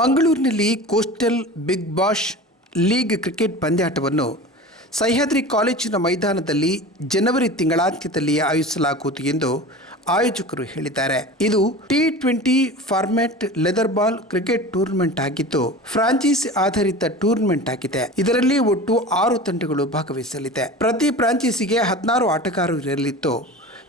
ಮಂಗಳೂರಿನಲ್ಲಿ coastal big bash league cricket ಪಂದ್ಯಾಟವನ್ನು Sahyadri ಕಾಲೇಜಿನ ಮೈದಾನದಲ್ಲಿ ಜನವರಿ ತಿಂಗಳಾಂತ್ಯದಲ್ಲಿ ಆಯೋಜಿಸಲಾಗುವುದು ಎಂದು ಆಯೋಜಕರು ಹೇಳಿದ್ದಾರೆ. ಇದು T twenty format leather ball cricket tournament ಆಗಿದ್ದು, ಫ್ರಾಂಚೈಸಿ ಆಧಾರಿತ ಟೂರ್ನಮೆಂಟ್ ಆಗಿದೆ. ಇದರಲ್ಲಿ ಒಟ್ಟು ಆರು ತಂಡಗಳು ಭಾಗವಹಿಸಲಿದೆ. ಪ್ರತಿ ಫ್ರಾಂಚೈಸಿಗೆ ಹದಿನಾರು ಆಟಗಾರರು ಇರಲಿದ್ದು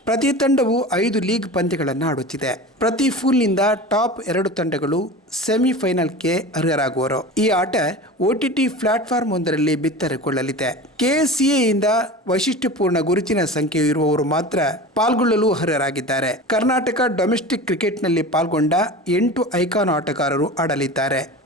ಪ್ರತಿ ತಂಡವು ಐದು ಲೀಗ್ ಪಂದ್ಯಗಳನ್ನು ಆಡುತ್ತಿದೆ. ಪ್ರತಿ ಫೂಲ್ನಿಂದ ಟಾಪ್ ಎರಡು ತಂಡಗಳು ಸೆಮಿಫೈನಲ್ಗೆ ಅರ್ಹರಾಗುವರು. ಈ ಆಟ ಒಟಿಟಿ ಪ್ಲಾಟ್ಫಾರ್ಮ್ ಒಂದರಲ್ಲಿ ಬಿತ್ತರಗೊಳ್ಳಲಿದೆ. ಕೆಎಸ್ಸಿಎಯಿಂದ ವೈಶಿಷ್ಟ್ಯಪೂರ್ಣ ಗುರುತಿನ ಸಂಖ್ಯೆ ಇರುವವರು ಮಾತ್ರ ಪಾಲ್ಗೊಳ್ಳಲು ಅರ್ಹರಾಗಿದ್ದಾರೆ. ಕರ್ನಾಟಕ ಡೊಮೆಸ್ಟಿಕ್ ಕ್ರಿಕೆಟ್ನಲ್ಲಿ ಪಾಲ್ಗೊಂಡ ಎಂಟು ಐಕಾನ್ ಆಟಗಾರರು ಆಡಲಿದ್ದಾರೆ.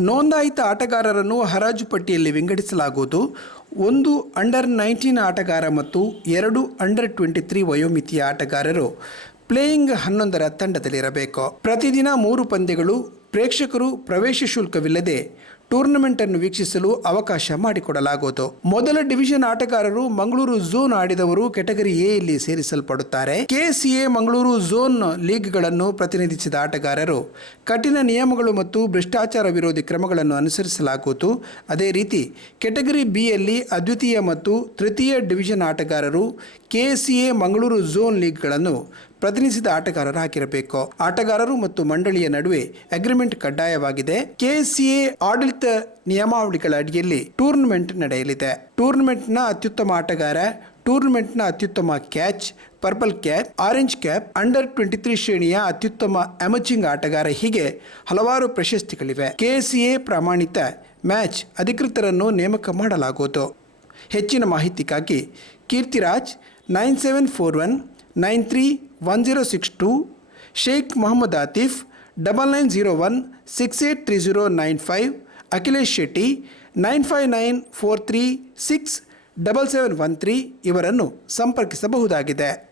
ನೋಂದಾಯಿತ ಆಟಗಾರರನ್ನು ಹರಾಜು ಪಟ್ಟಿಯಲ್ಲಿ ವಿಂಗಡಿಸಲಾಗುವುದು. ಒಂದು ಅಂಡರ್ ನೈನ್ಟೀನ್ ಆಟಗಾರ ಮತ್ತು ಎರಡು ಅಂಡರ್ ಟ್ವೆಂಟಿ ತ್ರೀ ವಯೋಮಿತಿಯ ಆಟಗಾರರು ಪ್ಲೇಯಿಂಗ್ ಹನ್ನೊಂದರ ತಂಡದಲ್ಲಿರಬೇಕು. ಪ್ರತಿದಿನ ಮೂರು ಪಂದ್ಯಗಳು ಪ್ರೇಕ್ಷಕರು ಪ್ರವೇಶ ಶುಲ್ಕವಿಲ್ಲದೆ ಟೂರ್ನಮೆಂಟ್ ಅನ್ನು ವೀಕ್ಷಿಸಲು ಅವಕಾಶ ಮಾಡಿಕೊಡಲಾಗುವುದು. ಮೊದಲ ಡಿವಿಷನ್ ಆಟಗಾರರು ಮಂಗಳೂರು ಝೋನ್ ಆಡಿದವರು ಕೆಟಗರಿ ಎ ಇಲ್ಲಿ ಸೇರಿಸಲ್ಪಡುತ್ತಾರೆ. ಕೆಸಿಎ ಮಂಗಳೂರು ಝೋನ್ ಲೀಗ್ಗಳನ್ನು ಪ್ರತಿನಿಧಿಸಿದ ಆಟಗಾರರು, ಕಠಿಣ ನಿಯಮಗಳು ಮತ್ತು ಭ್ರಷ್ಟಾಚಾರ ವಿರೋಧಿ ಕ್ರಮಗಳನ್ನು ಅನುಸರಿಸಲಾಗುವುದು. ಅದೇ ರೀತಿ, ಕೆಟಗರಿ ಬಿಯಲ್ಲಿ ಅದ್ವಿತೀಯ ಮತ್ತು ತೃತೀಯ ಡಿವಿಷನ್ ಆಟಗಾರರು ಕೆಸಿಎ ಮಂಗಳೂರು ಝೋನ್ ಲೀಗ್ಗಳನ್ನು ಪ್ರತಿನಿಧಿಸಿದ ಆಟಗಾರರಾಗಿರಬೇಕು ಆಟಗಾರರು ಮತ್ತು ಮಂಡಳಿಯ ನಡುವೆ ಅಗ್ರಿಮೆಂಟ್ ಕಡ್ಡಾಯವಾಗಿದೆ. ಕೆಸಿಎ ಆಡಳಿತ ನಿಯಮಾವಳಿಗಳ ಅಡಿಯಲ್ಲಿ ಟೂರ್ನಮೆಂಟ್ ನಡೆಯಲಿದೆ. ಟೂರ್ನಮೆಂಟ್ನ ಅತ್ಯುತ್ತಮ ಆಟಗಾರ ಟೂರ್ನಮೆಂಟ್ನ ಅತ್ಯುತ್ತಮ catch purple cap orange cap under twenty three ಶ್ರೇಣಿಯ ಅತ್ಯುತ್ತಮ ಅಮಚಿಂಗ್ ಆಟಗಾರ ಹೀಗೆ ಹಲವಾರು ಪ್ರಶಸ್ತಿಗಳಿವೆ. ಕೆಸಿಎ ಪ್ರಮಾಣಿತ ಮ್ಯಾಚ್ ಅಧಿಕೃತರನ್ನು ನೇಮಕ ಮಾಡಲಾಗುವುದು. ಹೆಚ್ಚಿನ ಮಾಹಿತಿಗಾಗಿ Keertiraj nine seven four one nine three one zero six two Sheikh Mohammed Atif double nine zero one six eight three zero nine five Akhilesh Shetty nine five nine four three six double seven one three ಇವರನ್ನು ಸಂಪರ್ಕಿಸಬಹುದಾಗಿದೆ.